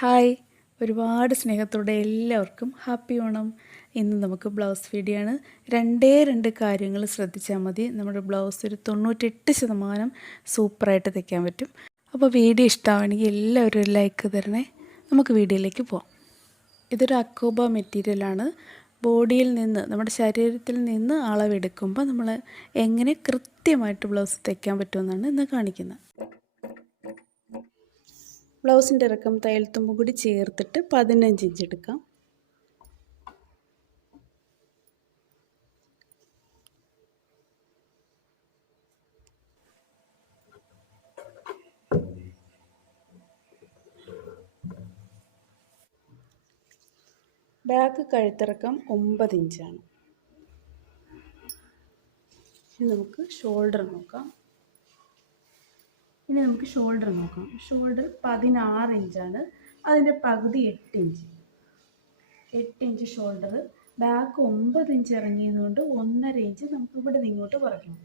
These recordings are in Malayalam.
ഹായ്, ഒരുപാട് സ്നേഹത്തോടെ എല്ലാവർക്കും ഹാപ്പി ഓണം. ഇന്ന് നമുക്ക് ബ്ലൗസ് വീഡിയോ ആണ്. രണ്ട് കാര്യങ്ങൾ ശ്രദ്ധിച്ചാൽ മതി, നമ്മുടെ ബ്ലൗസ് ഒരു 98% സൂപ്പറായിട്ട് തയ്ക്കാൻ പറ്റും. അപ്പോൾ വീഡിയോ ഇഷ്ടമാണെങ്കിൽ എല്ലാവരും ഒരു ലൈക്ക് തരണേ. നമുക്ക് വീഡിയോയിലേക്ക് പോകാം. ഇതൊരു അക്കോബ മെറ്റീരിയലാണ്. ബോഡിയിൽ നിന്ന്, നമ്മുടെ ശരീരത്തിൽ നിന്ന് അളവെടുക്കുമ്പോൾ നമ്മൾ എങ്ങനെ കൃത്യമായിട്ട് ബ്ലൗസ് തയ്ക്കാൻ പറ്റുമെന്നാണ് ഇന്ന് കാണിക്കുന്നത്. ബ്ലൗസിൻ്റെ ഇറക്കം തയ്യൽ തുമ്പും കൂടി ചേർത്തിട്ട് 15 ഇഞ്ച് എടുക്കാം. ബാക്ക് കഴുത്തിറക്കം 9 ഇഞ്ചാണ്. ഇനി നമുക്ക് ഷോൾഡർ നോക്കാം. ഷോൾഡർ 16 ഇഞ്ചാണ്. അതിൻ്റെ പകുതി 8 inch. 8 inch shoulder. Back 9 inch ഇറങ്ങിയതുകൊണ്ട് 1.5 ഇഞ്ച് നമുക്ക് ഇവിടെ നിന്ന് ഇങ്ങോട്ട് കുറയ്ക്കണം.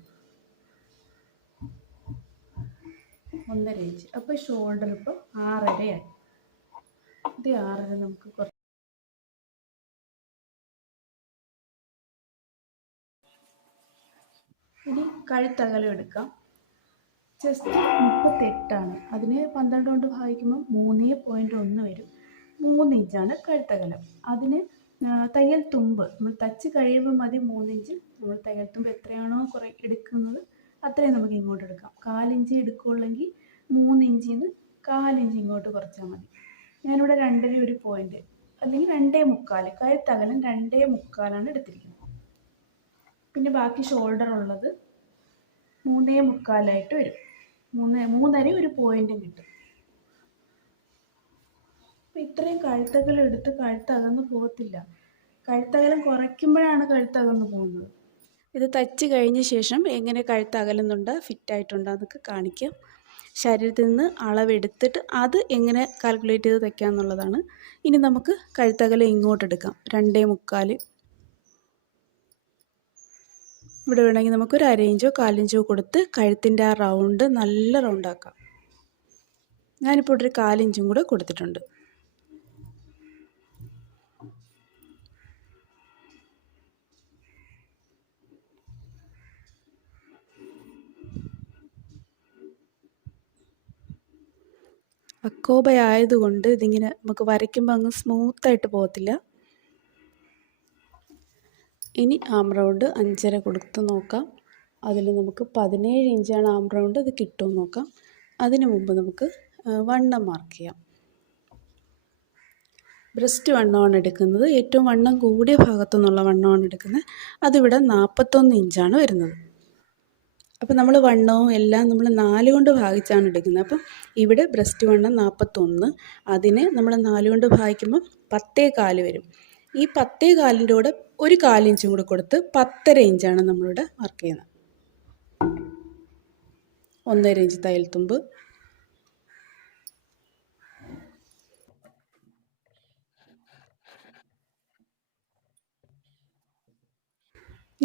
1.5 ഇഞ്ച്. അപ്പോൾ ഷോൾഡർ ഇപ്പോൾ 6.5 ആയി. ഇത് 6.5 നമുക്ക് കുറച്ച്. ഇനി കഴുത്തകലം എടുക്കാം. ചെസ്റ്റ് 38ആണ്. അതിന് 12 കൊണ്ട് ഭാഗിക്കുമ്പോൾ 3.1 വരും. 3 ഇഞ്ചാണ് കഴുത്തകലം. അതിന് തയ്യൽ തുമ്പ് നമ്മൾ തച്ച് കഴിയുമ്പോൾ മതി 3 ഇഞ്ച്. നമ്മൾ തയ്യൽ തുമ്പ് എത്രയാണോ എടുക്കുന്നത് അത്രയും നമുക്ക് ഇങ്ങോട്ട് എടുക്കാം. 1/4 ഇഞ്ച് എടുക്കുകയുള്ളെങ്കിൽ 3 ഇഞ്ചിൽ നിന്ന് 1/4 ഇഞ്ച് ഇങ്ങോട്ട് കുറച്ചാൽ മതി. ഞാനിവിടെ 2.5 പോയിൻറ്റ് അല്ലെങ്കിൽ 2.25, കഴുത്തകലം 2.25 എടുത്തിരിക്കുന്നത്. പിന്നെ ബാക്കി ഷോൾഡർ ഉള്ളത് 3.25 വരും. 3.5 പോയിൻറ്റും കിട്ടും. അപ്പം ഇത്രയും കഴുത്തകലം എടുത്ത് കഴുത്തകന്ന് പോകത്തില്ല. കഴുത്തകലം കുറയ്ക്കുമ്പോഴാണ് കഴുത്തകന്ന് പോകുന്നത്. ഇത് തച്ച് കഴിഞ്ഞ ശേഷം എങ്ങനെ കഴുത്തകലുന്നുണ്ട്, ഫിറ്റായിട്ടുണ്ടോ എന്നൊക്കെ കാണിക്കാം. ശരീരത്തിൽ നിന്ന് അളവെടുത്തിട്ട് അത് എങ്ങനെ കാൽക്കുലേറ്റ് ചെയ്ത് തയ്ക്കുക എന്നുള്ളതാണ്. ഇനി നമുക്ക് കഴുത്തകലം ഇങ്ങോട്ടെടുക്കാം. 2.25. ഇവിടെ വേണമെങ്കിൽ നമുക്കൊരു 1/2 ഇഞ്ചോ 1/4 ഇഞ്ചോ കൊടുത്ത് കഴുത്തിൻ്റെ ആ റൗണ്ട് നല്ല റൗണ്ടാക്കാം. ഞാനിപ്പോൾ ഇവിടെ ഒരു 1/4 ഇഞ്ചും കൂടെ കൊടുത്തിട്ടുണ്ട്. അക്കോബ ആയതുകൊണ്ട് ഇതിങ്ങനെ നമുക്ക് വരയ്ക്കുമ്പോൾ അങ്ങ് സ്മൂത്തായിട്ട് പോകത്തില്ല. ഇനി ആം റൗണ്ട് 5.5 കൊടുത്ത് നോക്കാം. അതിൽ നമുക്ക് 17 ഇഞ്ചാണ് ആം റൗണ്ട്. അത് കിട്ടുമെന്ന് നോക്കാം. അതിനു മുമ്പ് നമുക്ക് വണ്ണം മാർക്ക് ചെയ്യാം. ബ്രസ്റ്റ് വണ്ണമാണ് എടുക്കുന്നത്. ഏറ്റവും വണ്ണം കൂടിയ ഭാഗത്തു നിന്നുള്ള വണ്ണമാണ് എടുക്കുന്നത്. അതിവിടെ 41 ഇഞ്ചാണ് വരുന്നത്. അപ്പോൾ നമ്മൾ വണ്ണവും എല്ലാം നമ്മൾ 4 കൊണ്ട് ഭാഗിച്ചാണ് എടുക്കുന്നത്. അപ്പം ഇവിടെ ബ്രസ്റ്റ് വണ്ണം 41, അതിനെ നമ്മൾ 4 കൊണ്ട് ഭാഗിക്കുമ്പോൾ 10.25 വരും. ഈ 10.25ൻ്റെ കൂടെ ഒരു 1/4 ഇഞ്ചും കൂടെ കൊടുത്ത് 10.5 ഇഞ്ചാണ് നമ്മളിവിടെ മാർക്ക് ചെയ്യുന്നത്. 1.5 ഇഞ്ച് തയ്യൽ തുമ്പ്.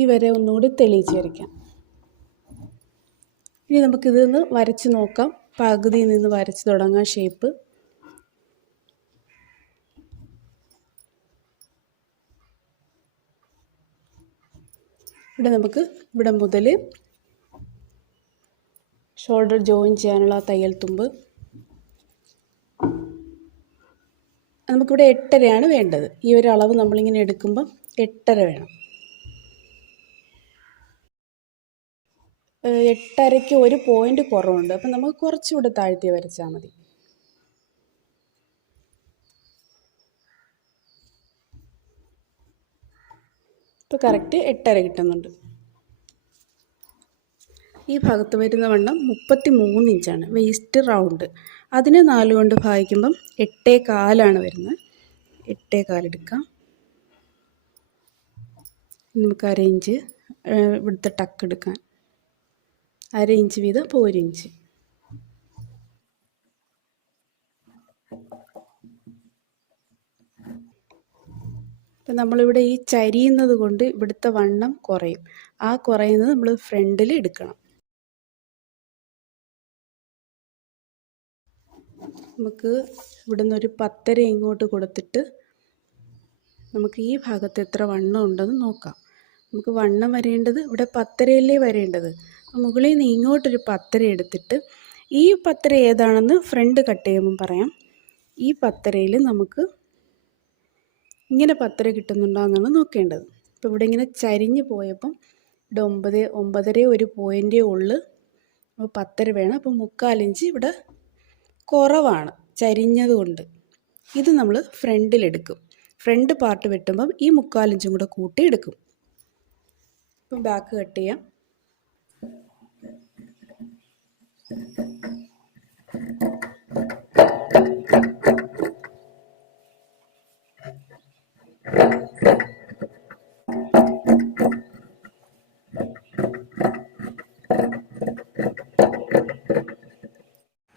ഈ വരെ ഒന്നുകൂടി തെളിയിച്ച് വരയ്ക്കാം. ഇനി നമുക്കിതൊന്ന് വരച്ച് നോക്കാം. പകുതിയിൽ നിന്ന് വരച്ച് തുടങ്ങാം ഷേപ്പ്. ഇവിടെ മുതൽ ഷോൾഡർ ജോയിൻ ചെയ്യാനുള്ള തയ്യൽ തുമ്പ്. നമുക്കിവിടെ 8.5 വേണ്ടത്. ഈ ഒരു അളവ് നമ്മളിങ്ങനെ എടുക്കുമ്പം 8.5 വേണം. 8.5ക്ക് ഒരു പോയിൻ്റ് കുറവുണ്ട്. അപ്പം നമുക്ക് കുറച്ചുകൂടെ താഴ്ത്തി വരച്ചാൽ മതി. ഇപ്പോൾ കറക്റ്റ് 8.5 കിട്ടുന്നുണ്ട്. ഈ ഭാഗത്ത് വരുന്ന വണ്ണം 33 ഇഞ്ചാണ്. Waste round. അതിനെ 4 കൊണ്ട് ഭാഗിക്കുമ്പം 8.25 വരുന്നത്. 8.25 എടുക്കാം. നമുക്ക് 1/2 ഇഞ്ച് ഇവിടുത്തെ ടക്ക് എടുക്കാൻ. 1/2 ഇഞ്ച് വീതം 1 ഇഞ്ച്. അപ്പം നമ്മളിവിടെ ഈ ചരിയുന്നത് കൊണ്ട് ഇവിടുത്തെ വണ്ണം കുറയും. ആ കുറയുന്നത് നമ്മൾ ഫ്രണ്ടിൽ എടുക്കണം. നമുക്ക് ഇവിടെ നിന്നൊരു 10 ഇങ്ങോട്ട് കൊടുത്തിട്ട് നമുക്ക് ഈ ഭാഗത്ത് എത്ര വണ്ണം ഉണ്ടെന്ന് നോക്കാം. നമുക്ക് വണ്ണം വരേണ്ടത് ഇവിടെ 10 വരേണ്ടത്. മുകളിൽ നിന്ന് ഇങ്ങോട്ടൊരു 10 എടുത്തിട്ട് ഈ 10 ഏതാണെന്ന് ഫ്രണ്ട് കട്ട് ചെയ്യുമ്പം പറയാം. ഈ 10 നമുക്ക് ഇങ്ങനെ 10 കിട്ടുന്നുണ്ടോയെന്നാണ് നോക്കേണ്ടത്. അപ്പോൾ ഇവിടെ ഇങ്ങനെ ചരിഞ്ഞ് പോയപ്പം ഇവിടെ 9 ഒരു പോയിൻ്റേ ഉള്ളു. അപ്പോൾ 10 വേണം. അപ്പോൾ 3/4 ഇഞ്ച് ഇവിടെ കുറവാണ് ചരിഞ്ഞതുകൊണ്ട്. ഇത് നമ്മൾ ഫ്രണ്ടിലെടുക്കും. ഫ്രണ്ട് പാർട്ട് വെട്ടുമ്പം ഈ 3/4 ഇഞ്ചും കൂടെ കൂട്ടി എടുക്കും. ഇപ്പം ബാക്ക് കട്ട് ചെയ്യാം.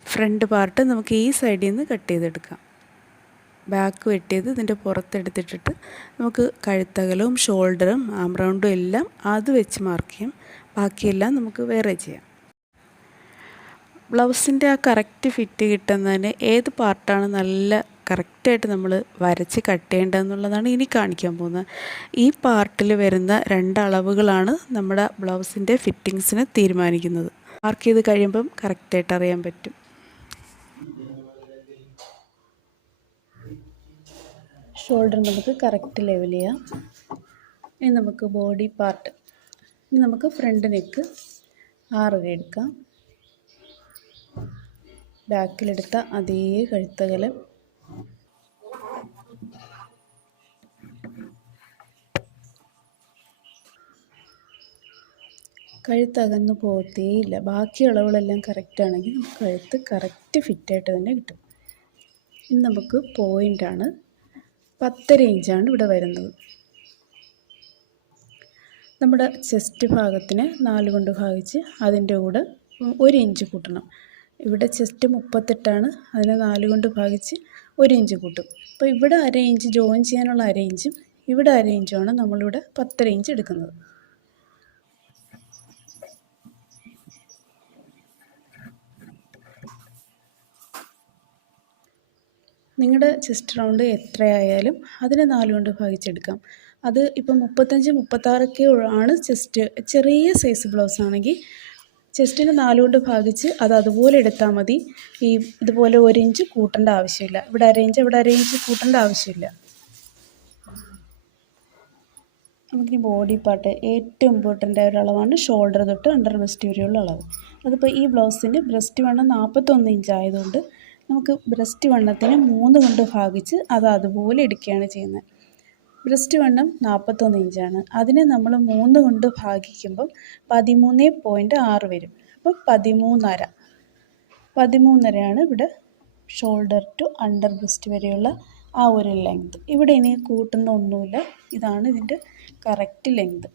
ഫ്രണ്ട് പാർട്ട് നമുക്ക് ഈ സൈഡിൽ നിന്ന് കട്ട് ചെയ്തെടുക്കാം. ബാക്ക് വെട്ടിയത് ഇതിൻ്റെ പുറത്തെടുത്തിട്ടിട്ട് നമുക്ക് കഴുത്തകലവും ഷോൾഡറും ആം റൗണ്ടും എല്ലാം അത് വെച്ച് മാർക്ക് ചെയ്യാം. ബാക്കിയെല്ലാം നമുക്ക് വേറെ ചെയ്യാം. ബ്ലൗസിൻ്റെ ആ കറക്റ്റ് ഫിറ്റ് കിട്ടുന്നതിന് ഏത് പാർട്ടാണ് നല്ല കറക്റ്റായിട്ട് നമ്മൾ വരച്ച് കട്ട് ചെയ്യേണ്ടതെന്നുള്ളതാണ് ഇനി കാണിക്കാൻ പോകുന്നത്. ഈ പാർട്ടിൽ വരുന്ന 2 അളവുകളാണ് നമ്മുടെ ബ്ലൗസിൻ്റെ ഫിറ്റിങ്സിന് തീരുമാനിക്കുന്നത്. മാർക്ക് ചെയ്ത് കഴിയുമ്പം കറക്റ്റായിട്ട് അറിയാൻ പറ്റും. ഷോൾഡർ നമുക്ക് കറക്റ്റ് ലെവൽ ചെയ്യാം. ഇനി നമുക്ക് ബോഡി പാർട്ട്. ഇനി നമുക്ക് ഫ്രണ്ട് നെക്ക് 6 എടുക്കാം. ബാക്കിലെടുത്ത അതേ കഴുത്തകലം കഴുത്തകന്ന് പോകത്തേയില്ല. ബാക്കി അളവുകളെല്ലാം കറക്റ്റാണെങ്കിൽ നമുക്ക് കഴുത്ത് കറക്റ്റ് ഫിറ്റായിട്ട് തന്നെ കിട്ടും. ഇനി നമുക്ക് പോയിൻ്റാണ് 10 ഇഞ്ചാണ് ഇവിടെ വരുന്നത്. നമ്മുടെ ചെസ്റ്റ് ഭാഗത്തിന് 4 കൊണ്ട് ഭാഗിച്ച് അതിൻ്റെ കൂടെ 1 ഇഞ്ച് കൂട്ടണം. ഇവിടെ ചെസ്റ്റ് 38ആണ്, അതിനെ 4 കൊണ്ട് ഭാഗിച്ച് 1 ഇഞ്ച് കൂട്ടും. അപ്പോൾ ഇവിടെ 1/2 ഇഞ്ച് ജോയിൻ ചെയ്യാനുള്ള 1/2 ഇഞ്ചും ഇവിടെ 1/2 ഇഞ്ചുമാണ് നമ്മളിവിടെ 10 ഇഞ്ച് എടുക്കുന്നത്. നിങ്ങളുടെ ചെസ്റ്റ് റൗണ്ട് എത്രയായാലും അതിനെ 4 കൊണ്ട് ഭാഗിച്ചെടുക്കാം. അത് ഇപ്പം 35, 36 ആണ് ചെസ്റ്റ്. ചെറിയ സൈസ് ബ്ലൗസ് ആണെങ്കിൽ ചെസ്റ്റിന് 4 കൊണ്ട് ഭാഗിച്ച് അത് അതുപോലെ എടുത്താൽ മതി. ഇതുപോലെ 1 ഇഞ്ച് കൂട്ടേണ്ട ആവശ്യമില്ല. ഇവിടെ 1/2 ഇഞ്ച് ഇവിടെ 1/2 ഇഞ്ച് കൂട്ടേണ്ട ആവശ്യമില്ല. നമുക്കിനി ബോഡി പാർട്ട് ഏറ്റവും ഇമ്പോർട്ടൻ്റ് ആയ ഒരു അളവാണ് ഷോൾഡർ തൊട്ട് അണ്ടർ ബ്രസ്റ്റ് വരെയുള്ള അളവ്. അതിപ്പോൾ ഈ ബ്ലൗസിൻ്റെ ബ്രസ്റ്റ് വണ്ണം 41 ഇഞ്ച് ആയതുകൊണ്ട് നമുക്ക് ബ്രസ്റ്റ് വണ്ണത്തിന് 3 കൊണ്ട് ഭാഗിച്ച് അത് അതുപോലെ എടുക്കുകയാണ് ചെയ്യുന്നത്. ബ്രസ്റ്റ് വണ്ണം 41 ഇഞ്ചാണ്. അതിനെ നമ്മൾ 3 കൊണ്ട് ഭാഗിക്കുമ്പം 13.6 വരും. അപ്പോൾ 13.5 ഇവിടെ ഷോൾഡർ ടു അണ്ടർ ബ്രസ്റ്റ് വരെയുള്ള ആ ഒരു ലെങ്ത്. ഇവിടെ ഇനി കൂട്ടുന്ന ഒന്നുമില്ല. ഇതാണ് ഇതിൻ്റെ കറക്റ്റ് ലെങ്ത്.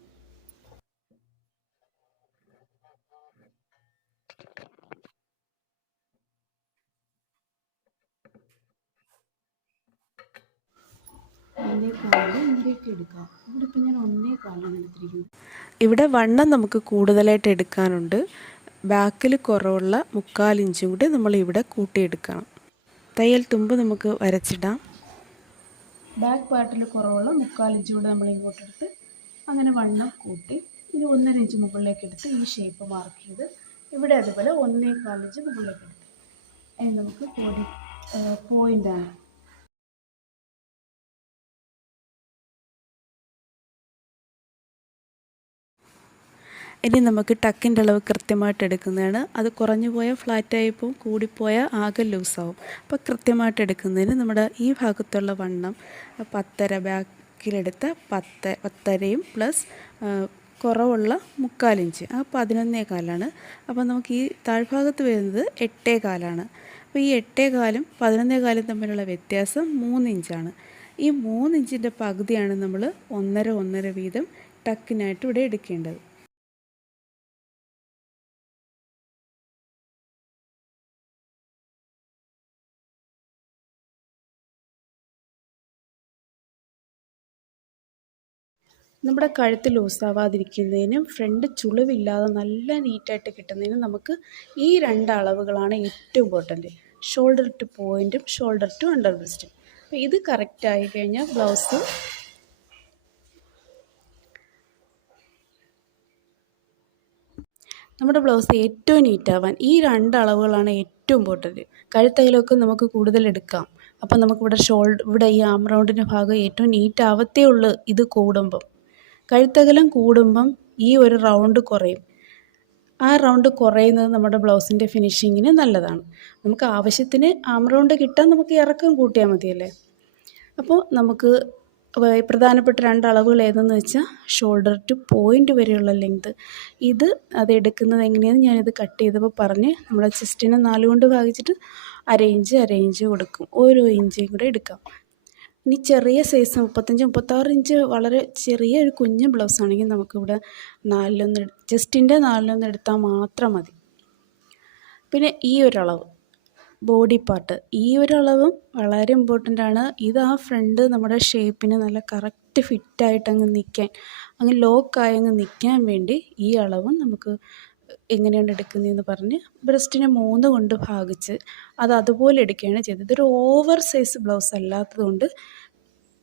ഇവിടെ വണ്ണം നമുക്ക് കൂടുതലായിട്ട് എടുക്കാനുണ്ട്. ബാക്കിൽ കുറവുള്ള 3/4 ഇഞ്ചും കൂടി നമ്മൾ ഇവിടെ കൂട്ടിയെടുക്കണം. തയ്യൽ തുമ്പ് നമുക്ക് വരച്ചിടാം. ബാക്ക് പാർട്ടിൽ കുറവുള്ള 3/4 ഇഞ്ച് കൂടെ നമ്മൾ ഇങ്ങോട്ടെടുത്ത് അങ്ങനെ വണ്ണം കൂട്ടി ഇനി 1.5 ഇഞ്ച് മുകളിലേക്ക് എടുത്ത് ഈ ഷേപ്പ് മാർക്ക് ചെയ്ത് ഇവിടെ അതുപോലെ 1.25 ഇഞ്ച് മുകളിലേക്ക് എടുത്ത് ഇനി നമുക്ക് പോയിൻ്റാണ്. ഇനി നമുക്ക് ടക്കിൻ്റെ അളവ് കൃത്യമായിട്ട് എടുക്കുന്നതാണ്. അത് കുറഞ്ഞു പോയാൽ ഫ്ലാറ്റായിപ്പോൾ കൂടിപ്പോയാൽ ആകെ ലൂസാവും. അപ്പോൾ കൃത്യമായിട്ട് എടുക്കുന്നതിന് നമ്മുടെ ഈ ഭാഗത്തുള്ള വണ്ണം 10.5 ബാക്കിലെടുത്ത 10.5യും പ്ലസ് കുറവുള്ള 3/4 ഇഞ്ച് 11.25. അപ്പോൾ നമുക്ക് ഈ താഴ്ഭാഗത്ത് വരുന്നത് 8.25. അപ്പോൾ ഈ 8.25 11.25 തമ്മിലുള്ള വ്യത്യാസം 3 ഇഞ്ചാണ്. ഈ 3 ഇഞ്ചിൻ്റെ പകുതിയാണ് നമ്മൾ 1.5 വീതം ടക്കിനായിട്ട് ഇവിടെ എടുക്കേണ്ടത്. നമ്മുടെ കഴുത്ത് ലൂസാവാതിരിക്കുന്നതിനും ഫ്രണ്ട് ചുളിവില്ലാതെ നല്ല നീറ്റായിട്ട് കിട്ടുന്നതിനും നമുക്ക് ഈ 2 അളവുകളാണ് ഏറ്റവും ഇമ്പോർട്ടൻറ്റ്. ഷോൾഡർ ടു പോയിൻറ്റും ഷോൾഡർ ടു അണ്ടർ ബ്രസ്റ്റും. അപ്പോൾ ഇത് കറക്റ്റായി കഴിഞ്ഞാൽ ബ്ലൗസ് നമ്മുടെ ബ്ലൗസ് ഏറ്റവും നീറ്റാവാൻ ഈ 2 അളവുകളാണ് ഏറ്റവും ഇമ്പോർട്ടൻറ്റ്. കഴുത്തകലമൊക്കെ നമുക്ക് കൂടുതൽ എടുക്കാം. അപ്പം നമുക്കിവിടെ ഇവിടെ ഈ ആം റൗണ്ടിൻ്റെ ഭാഗം ഏറ്റവും നീറ്റ് ആവത്തേ ഉള്ളൂ ഇത് കൂടുമ്പം. കഴുത്തകലം കൂടുമ്പം ഈ ഒരു റൗണ്ട് കുറയും. ആ റൗണ്ട് കുറയുന്നത് നമ്മുടെ ബ്ലൗസിൻ്റെ ഫിനിഷിങ്ങിന് നല്ലതാണ്. നമുക്ക് ആവശ്യത്തിന് ആം റൗണ്ട് കിട്ടാൻ നമുക്ക് ഇറക്കം കൂട്ടിയാൽ മതിയല്ലേ. അപ്പോൾ നമുക്ക് പ്രധാനപ്പെട്ട 2 അളവുകൾ ഏതെന്ന് വെച്ചാൽ ഷോൾഡർ ടു പോയിൻ്റ് വരെയുള്ള ലെങ്ത്. അത് എടുക്കുന്നത് എങ്ങനെയാണെന്ന് ഞാനിത് കട്ട് ചെയ്തപ്പോൾ പറഞ്ഞ് നമ്മുടെ ചെസ്റ്റിനെ 4 കൊണ്ട് ഭാഗിച്ചിട്ട് അര ഇഞ്ച് കൊടുക്കും. ഓരോ ഇഞ്ചും കൂടെ എടുക്കാം. ഇനി ചെറിയ സൈസ് 35-36 ഇഞ്ച് വളരെ ചെറിയ ഒരു കുഞ്ഞ് ബ്ലൗസ് ആണെങ്കിൽ നമുക്കിവിടെ ചെസ്റ്റിൻ്റെ 4 എടുത്താൽ മാത്രം മതി. പിന്നെ ഈ ഒരളവ് ബോഡി പാർട്ട്, ഈ ഒരളവും വളരെ ഇമ്പോർട്ടൻ്റ് ആണ്. ഇത് ആ ഫ്രണ്ട് നമ്മുടെ ഷേപ്പിന് നല്ല കറക്റ്റ് ഫിറ്റായിട്ട് അങ്ങ് ലോക്കായി നിൽക്കാൻ വേണ്ടി ഈ അളവും നമുക്ക് എങ്ങനെയാണ് എടുക്കുന്നതെന്ന് പറഞ്ഞ് ബ്രസ്റ്റിനെ 3 കൊണ്ട് ഭാഗിച്ച് അതുപോലെ എടുക്കുകയാണ് ചെയ്തത്. ഇതൊരു ഓവർ സൈസ് ബ്ലൗസ് അല്ലാത്തതുകൊണ്ട്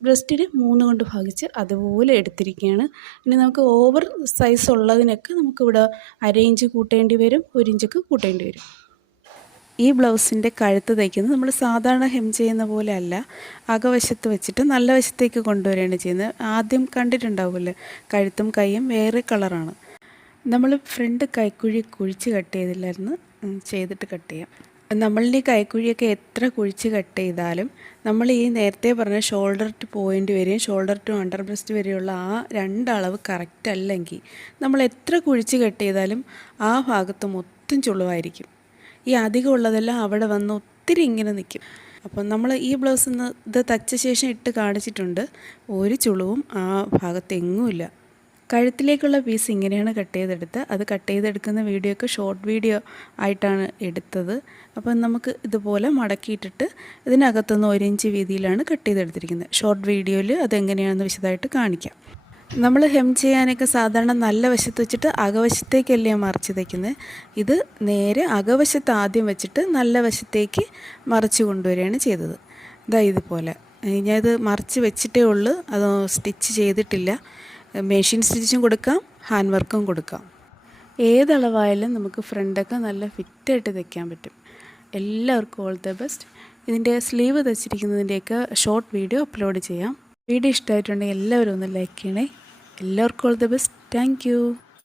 ബ്രസ്റ്റിന് 3 കൊണ്ട് ഭാഗിച്ച് അതുപോലെ എടുത്തിരിക്കുകയാണ്. ഇനി നമുക്ക് ഓവർ സൈസ് ഉള്ളതിനൊക്കെ നമുക്കിവിടെ അര ഇഞ്ച് കൂട്ടേണ്ടി വരും, 1 ഇഞ്ചൊക്കെ കൂട്ടേണ്ടി വരും. ഈ ബ്ലൗസിൻ്റെ കഴുത്ത് തയ്ക്കുന്നത് നമ്മൾ സാധാരണ ഹെം ചെയ്യുന്ന പോലെ അല്ല, അകവശത്ത് വെച്ചിട്ട് നല്ല വശത്തേക്ക് കൊണ്ടുവരികയാണ് ചെയ്യുന്നത്. ആദ്യം കണ്ടിട്ടുണ്ടാവില്ലേ, കഴുത്തും കൈയും വേറെ കളറാണ്. നമ്മൾ ഫ്രണ്ട് കൈക്കുഴി കുഴിച്ച് കട്ട് ചെയ്തില്ലായിരുന്നു, ചെയ്തിട്ട് കട്ട് ചെയ്യാം. നമ്മളുടെ ഈ കൈക്കുഴിയൊക്കെ എത്ര കുഴിച്ച് കട്ട് ചെയ്താലും നമ്മൾ ഈ നേരത്തെ പറഞ്ഞ ഷോൾഡർ ടു പോയിൻ്റ് വരെയും ഷോൾഡർ ടു അണ്ടർ ബ്രസ്റ്റ് വരെയുള്ള ആ 2 അളവ് കറക്റ്റ് അല്ലെങ്കിൽ നമ്മൾ എത്ര കുഴിച്ച് കട്ട് ചെയ്താലും ആ ഭാഗത്ത് മൊത്തം ചുളിവായിരിക്കും. ഈ അധികം ഉള്ളതെല്ലാം അവിടെ വന്ന് ഒത്തിരി ഇങ്ങനെ നിൽക്കും. അപ്പം നമ്മൾ ഈ ബ്ലൗസ് ഇത് തച്ച ശേഷം ഇട്ട് കാണിച്ചിട്ടുണ്ട്, ഒരു ചുളിവും ആ ഭാഗത്തെങ്ങുമില്ല. കഴുത്തിലേക്കുള്ള പീസ് ഇങ്ങനെയാണ് കട്ട് ചെയ്തെടുത്ത്. അത് കട്ട് ചെയ്തെടുക്കുന്ന വീഡിയോ ഒക്കെ ഷോർട്ട് വീഡിയോ ആയിട്ടാണ് എടുത്തത്. അപ്പം നമുക്ക് ഇതുപോലെ മടക്കിയിട്ടിട്ട് ഇതിനകത്തുനിന്ന് 1 ഇഞ്ച് വീതിയിലാണ് കട്ട് ചെയ്തെടുത്തിരിക്കുന്നത്. ഷോർട്ട് വീഡിയോയിൽ അതെങ്ങനെയാണെന്ന് വിശദമായിട്ട് കാണിക്കാം. നമ്മൾ ഹെം ചെയ്യാനൊക്കെ സാധാരണ നല്ല വശത്ത് വെച്ചിട്ട് അകവശത്തേക്കല്ലേ മറിച്ച് തയ്ക്കുന്നത്. ഇത് നേരെ അകവശത്ത് ആദ്യം വെച്ചിട്ട് നല്ല വശത്തേക്ക് മറിച്ച് കൊണ്ടുവരികയാണ് ചെയ്തത്. ഇതുപോലെ ഞാനിത് മറിച്ച് വെച്ചിട്ടേ ഉള്ളൂ, അത് സ്റ്റിച്ച് ചെയ്തിട്ടില്ല. മെഷീൻ സ്റ്റിച്ചും കൊടുക്കാം, ഹാൻഡ് വർക്കും കൊടുക്കാം. ഏതളവായാലും നമുക്ക് ഫ്രണ്ടൊക്കെ നല്ല ഫിറ്റായിട്ട് തയ്ക്കാൻ പറ്റും. എല്ലാവർക്കും ഓൾ ദ ബെസ്റ്റ്. ഇതിൻ്റെ സ്ലീവ് തയ്ച്ചിരിക്കുന്നതിൻ്റെയൊക്കെ ഷോർട്ട് വീഡിയോ അപ്ലോഡ് ചെയ്യാം. വീഡിയോ ഇഷ്ടമായിട്ടുണ്ടെങ്കിൽ എല്ലാവരും ഒന്ന് ലൈക്ക് ചെയ്യണേ. എല്ലാവർക്കും all the best. Thank you.